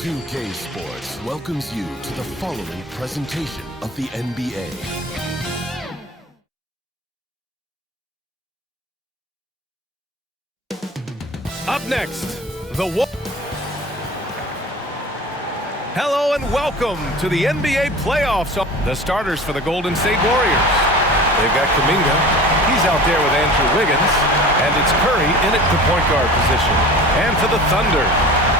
2K Sports welcomes you to the following presentation of the NBA. Up next, Hello and welcome to the NBA playoffs. The starters for the Golden State Warriors. They've got Kuminga. He's out there with Andrew Wiggins. And it's Curry in at the point guard position. And for the Thunder,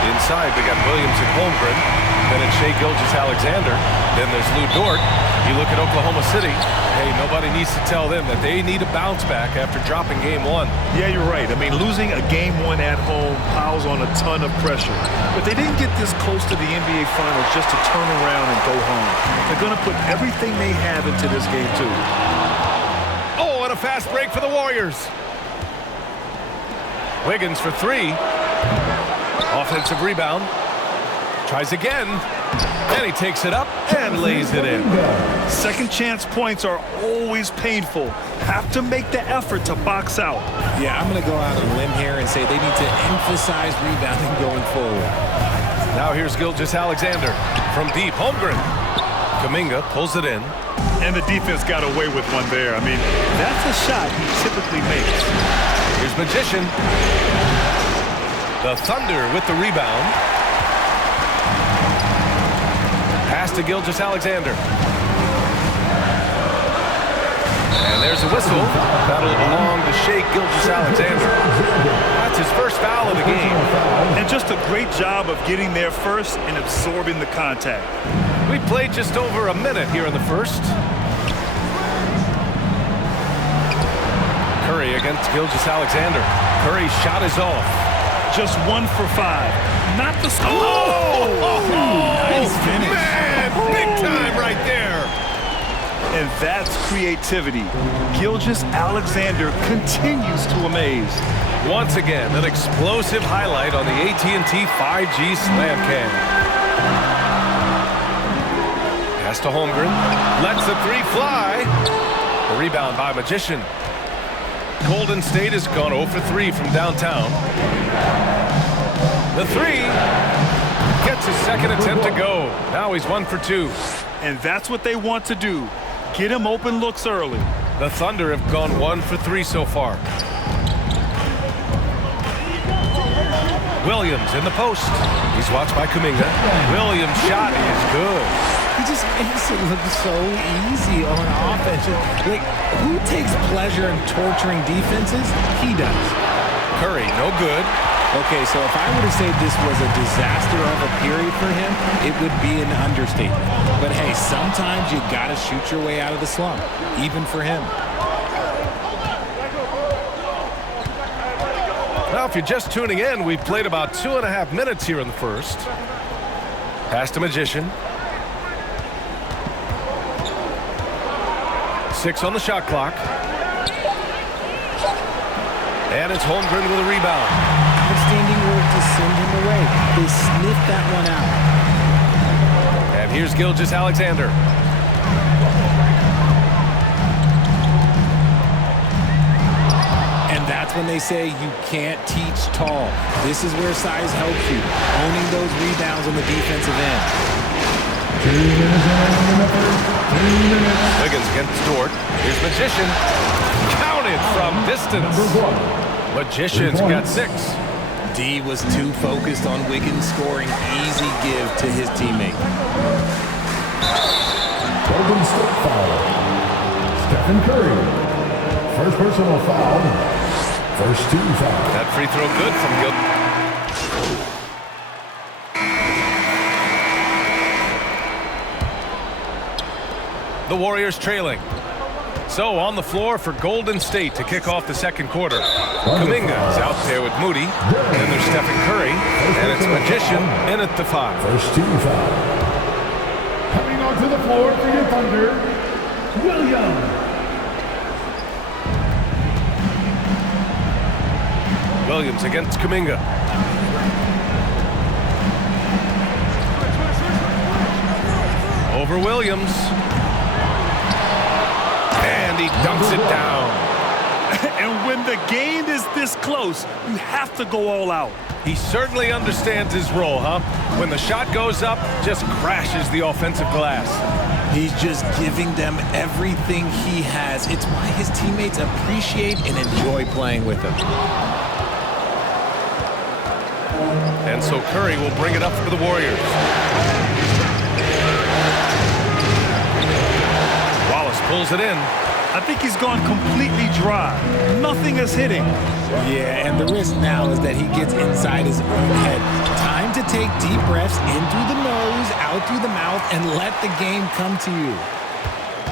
inside we got Williams and Holmgren. Then it's Shai Gilgeous-Alexander. Then there's Lou Dort. You look at Oklahoma City. Hey, nobody needs to tell them that they need a bounce back after dropping game one. Yeah, you're right. I mean, losing a game one at home piles on a ton of pressure. But they didn't get this close to the NBA Finals just to turn around and go home. They're going to put everything they have into this game, too. Oh, and a fast break for the Warriors. Wiggins for three. Offensive rebound. Tries again. And he takes it up and lays it in. Second chance points are always painful. Have to make the effort to box out. Yeah, I'm going to go out on a limb here and say they need to emphasize rebounding going forward. Now here's Gilgeous-Alexander from deep. Holmgren. Kuminga pulls it in. And the defense got away with one there. I mean, that's a shot he typically makes. Here's Magician. The Thunder with the rebound. Pass to Gilgeous-Alexander. And there's a whistle. That'll belong to Shai Gilgeous-Alexander. That's his first foul of the game. And just a great job of getting there first and absorbing the contact. We played just over a minute here in the first. Curry against Gilgeous-Alexander. Curry's shot is off. Just 1 for 5. Not the score. Nice finish. Man, big time right there. And that's creativity. Gilgeous-Alexander continues to amaze. Once again, an explosive highlight on the AT&T 5G Slam Cam. Pass to Holmgren. Lets the three fly. The rebound by Magician. Golden State has gone 0 for 3 from downtown. The three gets his second attempt to go. Now he's 1 for 2. And that's what they want to do. Get him open looks early. The Thunder have gone 1 for 3 so far. Williams in the post. He's watched by Kuminga. Williams' shot is good. He just makes it look so easy on offense. Like, who takes pleasure in torturing defenses? He does. Curry, no good. Okay, so if I were to say this was a disaster of a period for him, it would be an understatement. But hey, sometimes you gotta shoot your way out of the slump, even for him. Well, if you're just tuning in, we've played about 2.5 minutes here in the first. Pass to Magician. 6 on the shot clock. And it's Holmgren with a rebound. Outstanding work to send him away. They sniffed that one out. And here's Gilgeous-Alexander. And that's when they say you can't teach tall. This is where size helps you. Owning those rebounds on the defensive end. 2 minutes on the first. 2 minutes. Wiggins against Dort. Here's Magician. Counted from distance. Magician's got 6. D was too focused on Wiggins scoring easy give to his teammate. Golden State foul. Stephen Curry. First personal foul. First 2 fouls. That free throw good from Gil. The Warriors trailing. So on the floor for Golden State to kick off the second quarter. Kuminga is out there with Moody. Then there's Stephen Curry. And it's Magician in at the 5. First 2 fouls. Coming onto the floor for your Thunder, Williams. Williams against Kuminga. Over Williams. And he dunks it down. And when the game is this close, you have to go all out. He certainly understands his role, huh? When the shot goes up, just crashes the offensive glass. He's just giving them everything he has. It's why his teammates appreciate and enjoy playing with him. And so Curry will bring it up for the Warriors. Wallace pulls it in. I think he's gone completely dry. Nothing is hitting. Yeah, and the risk now is that he gets inside his own head. Time to take deep breaths in through the nose, out through the mouth, and let the game come to you.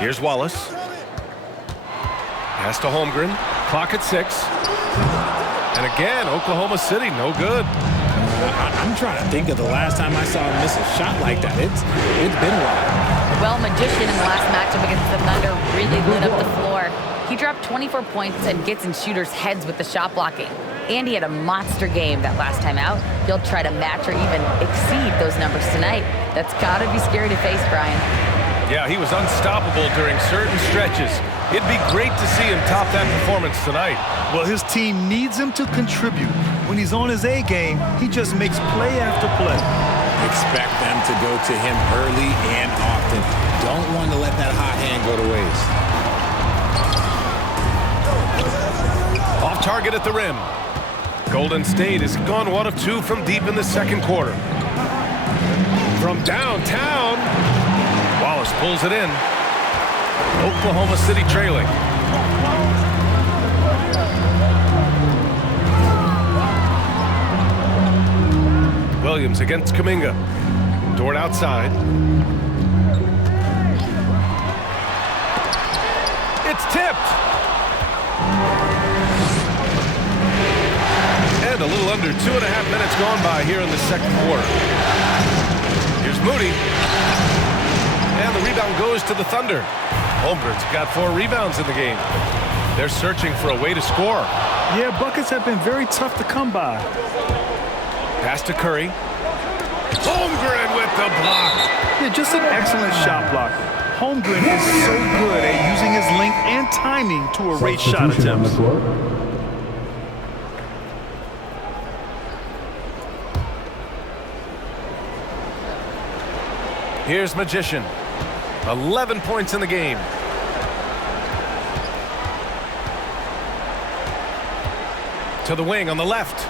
Here's Wallace. Pass to Holmgren. Clock at 6. And again, Oklahoma City, no good. I'm trying to think of the last time I saw him miss a shot like that. It's been a while. Well, Magician in the last matchup against the Thunder really lit up the floor. He dropped 24 points and gets in shooters' heads with the shot blocking. And he had a monster game that last time out. He'll try to match or even exceed those numbers tonight. That's got to be scary to face, Brian. Yeah, he was unstoppable during certain stretches. It'd be great to see him top that performance tonight. Well, his team needs him to contribute. When he's on his A game, he just makes play after play. Expect them to go to him early and often. Don't want to let that hot hand go to waste. Off target at the rim. Golden State has gone 1 of 2 from deep in the second quarter. From downtown, Wallace pulls it in. Oklahoma City trailing. Williams against Kuminga. Dort outside. It's tipped. And a little under 2.5 minutes gone by here in the second quarter. Here's Moody. And the rebound goes to the Thunder. Holmgren's got 4 rebounds in the game. They're searching for a way to score. Yeah, buckets have been very tough to come by. Pass to Curry. Holmgren with the block. Yeah, just an excellent shot block. Holmgren is so good at using his length and timing to erase shot attempts. Here's Magician. 11 points in the game. To the wing on the left.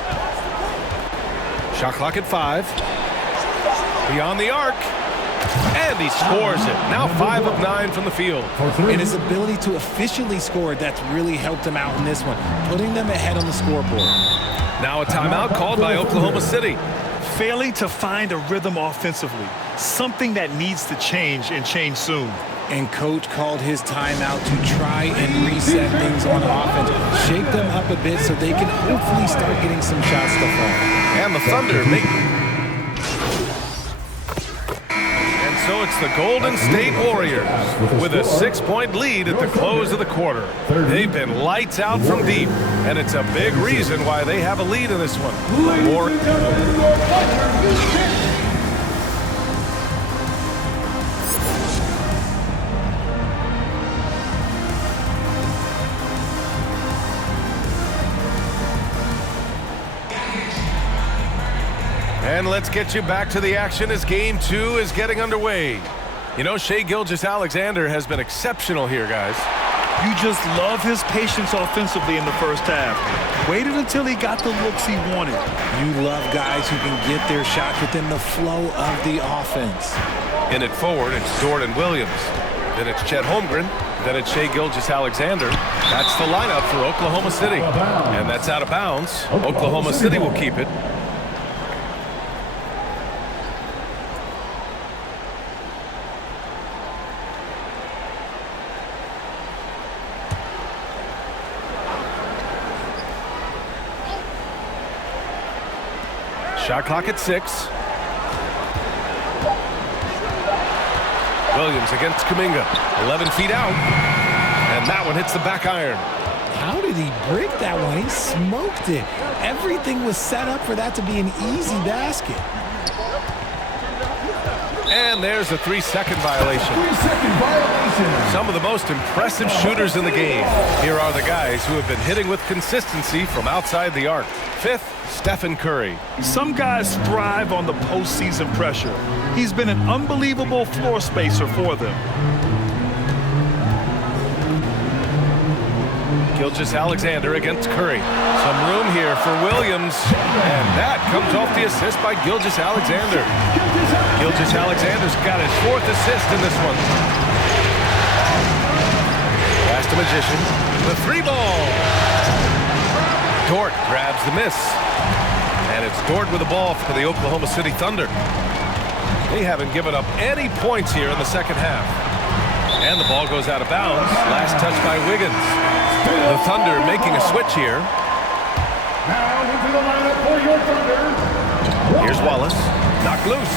Shot clock at 5. Beyond the arc. And he scores it. Now 5 of 9 from the field. And his ability to efficiently score, that's really helped him out in this one, putting them ahead on the scoreboard. Now a timeout called by Oklahoma City. Failing to find a rhythm offensively. Something that needs to change and change soon. And coach called his timeout to try and reset things on offense. Shake them up a bit so they can hopefully start getting some shots to fall. And the Thunder make... And so it's the Golden State Warriors with a 6-point lead at the close of the quarter. They've been lights out from deep, and it's a big reason why they have a lead in this one. And let's get you back to the action as Game 2 is getting underway. You know, Shai Gilgeous-Alexander has been exceptional here, guys. You just love his patience offensively in the first half. Waited until he got the looks he wanted. You love guys who can get their shots within the flow of the offense. In it forward, it's Dort and Williams. Then it's Chet Holmgren. Then it's Shai Gilgeous-Alexander. That's the lineup for Oklahoma City. And that's out of bounds. Oklahoma City will keep it. Shot clock at 6. Williams against Kuminga. 11 feet out. And that one hits the back iron. How did he break that one? He smoked it. Everything was set up for that to be an easy basket. And there's a 3-second violation. 3-second violation. Some of the most impressive shooters in the game. Here are the guys who have been hitting with consistency from outside the arc. 5th, Stephen Curry. Some guys thrive on the postseason pressure. He's been an unbelievable floor spacer for them. Alexander against Curry. Some room here for Williams. And that comes off the assist by Alexander. Alexander's got his 4th assist in this one. Pass to Magician. The 3-ball. Dort grabs the miss. And it's Dort with the ball for the Oklahoma City Thunder. They haven't given up any points here in the second half. And the ball goes out of bounds. Last touch by Wiggins. The Thunder making a switch here. Now into the lineup for your Thunder. Here's Wallace. Knocked loose.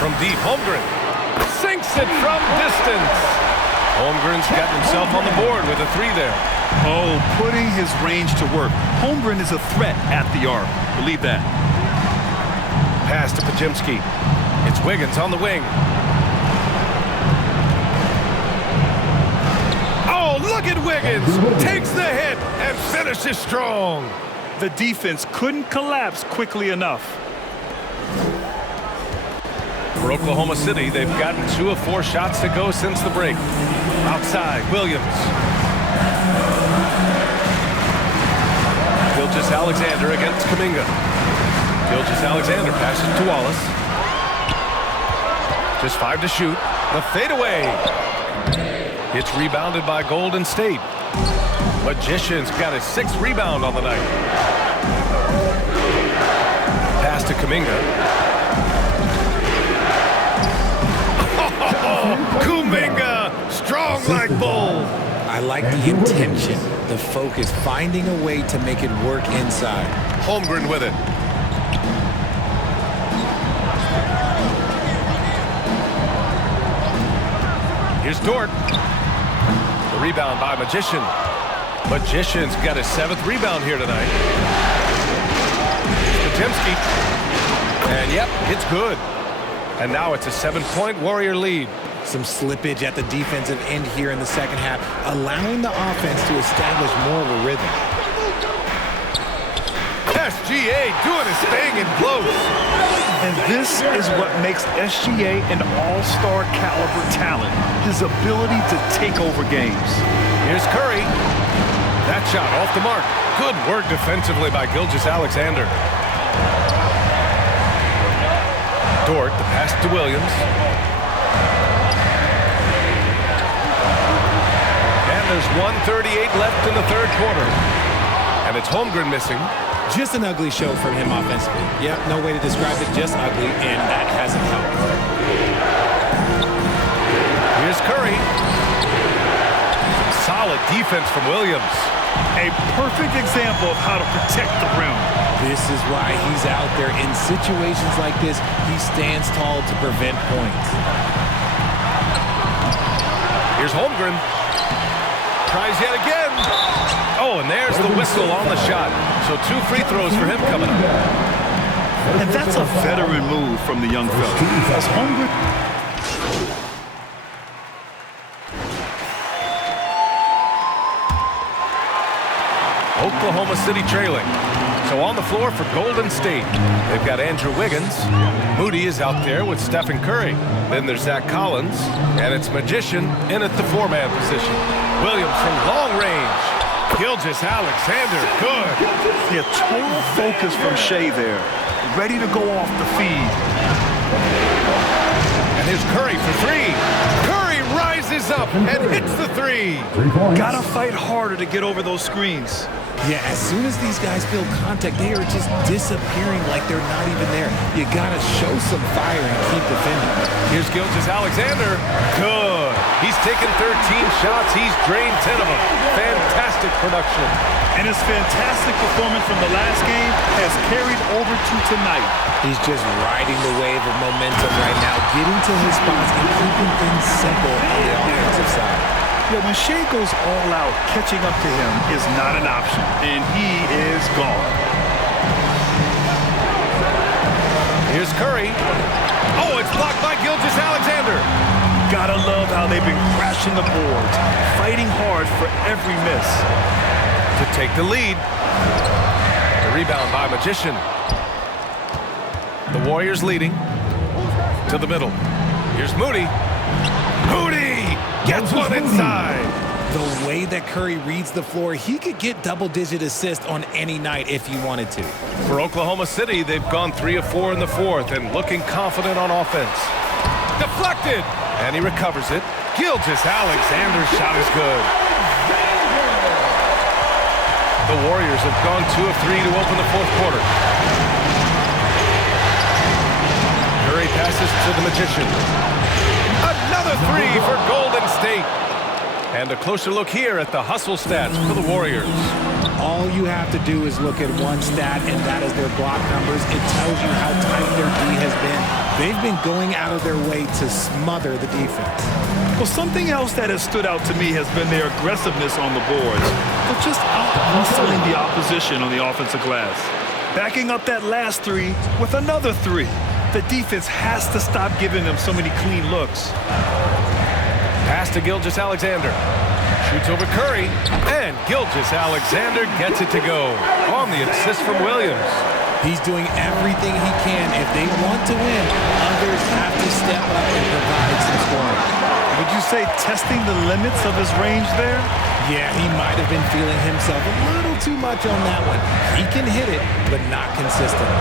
From deep, Holmgren sinks it from distance. Holmgren's got himself on the board with a 3 there. Oh, putting his range to work. Holmgren is a threat at the arc. Believe that. Pass to Podziemski. It's Wiggins on the wing. Oh, look at Wiggins. Takes the hit and finishes strong. The defense couldn't collapse quickly enough. For Oklahoma City, they've gotten 2 of 4 shots to go since the break. Outside, Williams. Alexander against Kuminga. Alexander passes to Wallace. Just 5 to shoot. The fadeaway. It's rebounded by Golden State. Magician's got his 6th rebound on the night. Pass to Kuminga. Kuminga, strong like bull. I like the intention, the focus, finding a way to make it work inside. Holmgren with it. Here's Dort. The rebound by Magician. Magician's got his 7th rebound here tonight. Podziemski. And yep, it's good. And now it's a 7-point Warrior lead. Some slippage at the defensive end here in the second half, allowing the offense to establish more of a rhythm. SGA doing his thing in close. And this is what makes SGA an all-star caliber talent, his ability to take over games. Here's Curry. That shot off the mark. Good work defensively by Alexander. Dort, the pass to Williams. And there's 1:38 left in the third quarter. And it's Holmgren missing. Just an ugly show from him offensively. Yep, no way to describe it, just ugly, and that hasn't helped. Here's Curry. Solid defense from Williams. A perfect example of how to protect the rim. This is why he's out there. In situations like this, he stands tall to prevent points. Here's Holmgren. Tries yet again. Oh, and there's the whistle on the shot. So 2 free throws for him coming up. And that's a veteran move from the young fella. As Holmgren. Oklahoma City trailing. So on the floor for Golden State, they've got Andrew Wiggins. Moody is out there with Stephen Curry. Then there's Zach Collins, and it's Magician in at the 4-man position. Williams from long range. Alexander, good. Yeah, total focus from Shea there. Ready to go off the feed. And here's Curry for 3. Curry rises up and hits the 3. Gotta fight harder to get over those screens. Yeah, as soon as these guys feel contact, they are just disappearing like they're not even there. You gotta show some fire and keep defending. Here's Alexander. Good. He's taken 13 shots. He's drained 10 of them. Fantastic production. And his fantastic performance from the last game has carried over to tonight. He's just riding the wave of momentum right now, getting to his spots and keeping things simple on the offensive side. Yeah, when Shea goes all out, catching up to him is not an option, and he is gone. Here's Curry. Oh, it's blocked by Gilgeous-Alexander. Gotta love how they've been crashing the boards, fighting hard for every miss. To take the lead. The rebound by Magician. The Warriors leading. To the middle. Here's Moody. Moody gets one inside. The way that Curry reads the floor, he could get double-digit assists on any night if he wanted to. For Oklahoma City, they've gone 3 of 4 in the fourth and looking confident on offense. Deflected, and he recovers it. Gilgeous-Alexander's shot is good. The Warriors have gone 2 of 3 to open the fourth quarter. Curry passes to the Magician. Another 3 for Golden State. And a closer look here at the hustle stats for the Warriors. All you have to do is look at one stat, and that is their block numbers. It tells you how tight their D has been. They've been going out of their way to smother the defense. Well, something else that has stood out to me has been their aggressiveness on the boards. They're just out-hustling the opposition on the offensive glass. Backing up that last 3 with another 3. The defense has to stop giving them so many clean looks. Pass to Gilgeous-Alexander. Shoots over Curry, and Gilgeous-Alexander gets it to go on the assist from Williams. He's doing everything he can. If they want to win, others have to step up and provide some scoring. Would you say testing the limits of his range there? Yeah, he might have been feeling himself a little too much on that one. He can hit it, but not consistently.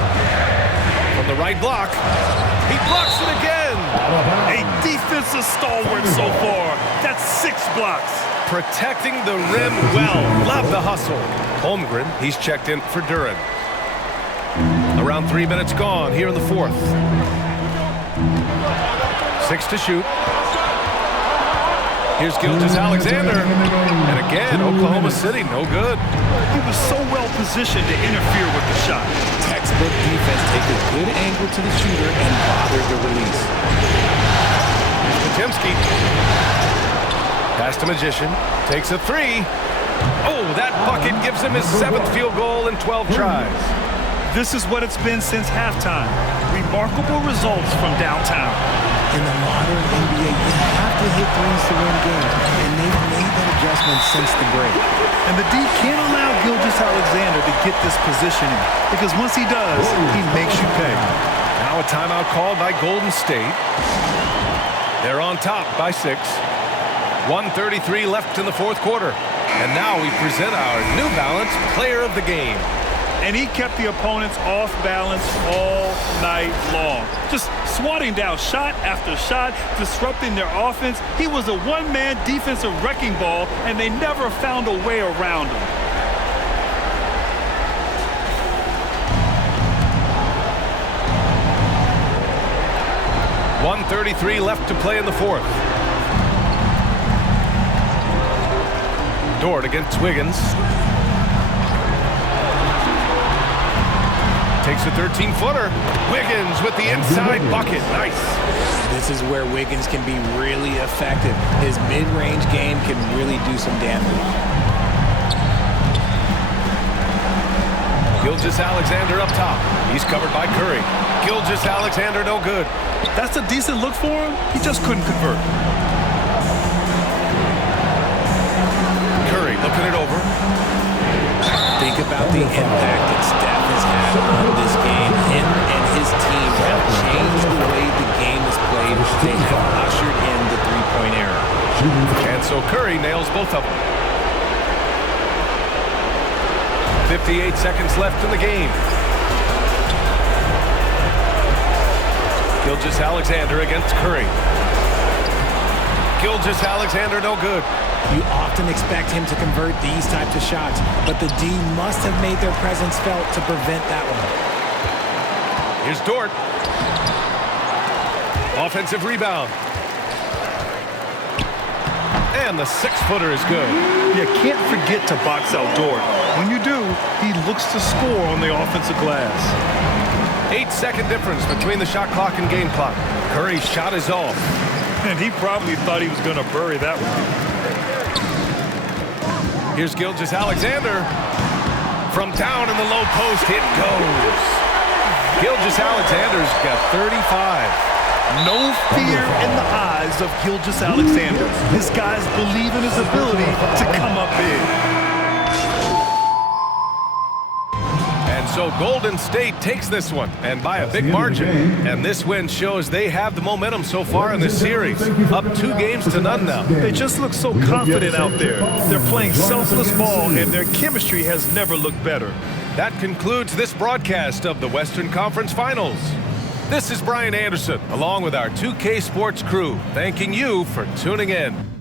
From the right block, he blocks it again. A defensive stalwart so far. That's 6 blocks. Protecting the rim well. Love the hustle. Holmgren, he's checked in for Duren. Around 3 minutes gone here in the fourth. 6 to shoot. Here's Gilgeous-Alexander. And again, Oklahoma City, no good. He was so well positioned to interfere with the shot. Textbook defense take a good angle to the shooter and bother the release. Potemski. Pass to Magician. Takes a 3. Oh, that bucket gives him his 7th field goal in 12 tries. This is what it's been since halftime. Remarkable results from downtown. In the modern NBA, you have to hit threes to win games, and they've made that adjustment since the break. And the D can't allow Gilgeous-Alexander to get this positioning, because once he does, he makes you pay. Now a timeout called by Golden State. They're on top by 6. 1:33 left in the fourth quarter. And now we present our New Balance Player of the Game. And he kept the opponents off balance all night long. Just swatting down shot after shot, disrupting their offense. He was a one-man defensive wrecking ball, and they never found a way around him. .133 left to play in the fourth. Dort against Wiggins. Takes a 13-footer. Wiggins with the inside bucket. Nice. This is where Wiggins can be really effective. His mid-range game can really do some damage. Gilgeous-Alexander up top. He's covered by Curry. Gilgeous-Alexander no good. That's a decent look for him. He just couldn't convert. Curry looking it over. Think about the impact that Steph has had on this game. Him and his team have changed the way the game is played. They have ushered in the three-point era. And so Curry nails both of them. 58 seconds left in the game. Gilgeous-Alexander against Curry. Gilgeous-Alexander no good. You often expect him to convert these types of shots, but the D must have made their presence felt to prevent that one. Here's Dort. Offensive rebound. And the 6-footer is good. You can't forget to box out Dort. When you do, he looks to score on the offensive glass. 8-second difference between the shot clock and game clock. Curry's shot is off. And he probably thought he was going to bury that one. Here's Gilgeous-Alexander. From down in the low post, it goes. Alexander's got 35. No fear in the eyes of Alexander. This guy's believe in his ability to come up big. And so Golden State takes this one, and by a big margin. And this win shows they have the momentum so far in this series. Up 2-0 now. They just look so confident out there. They're playing selfless ball, and their chemistry has never looked better. That concludes this broadcast of the Western Conference Finals. This is Brian Anderson, along with our 2K Sports crew, thanking you for tuning in.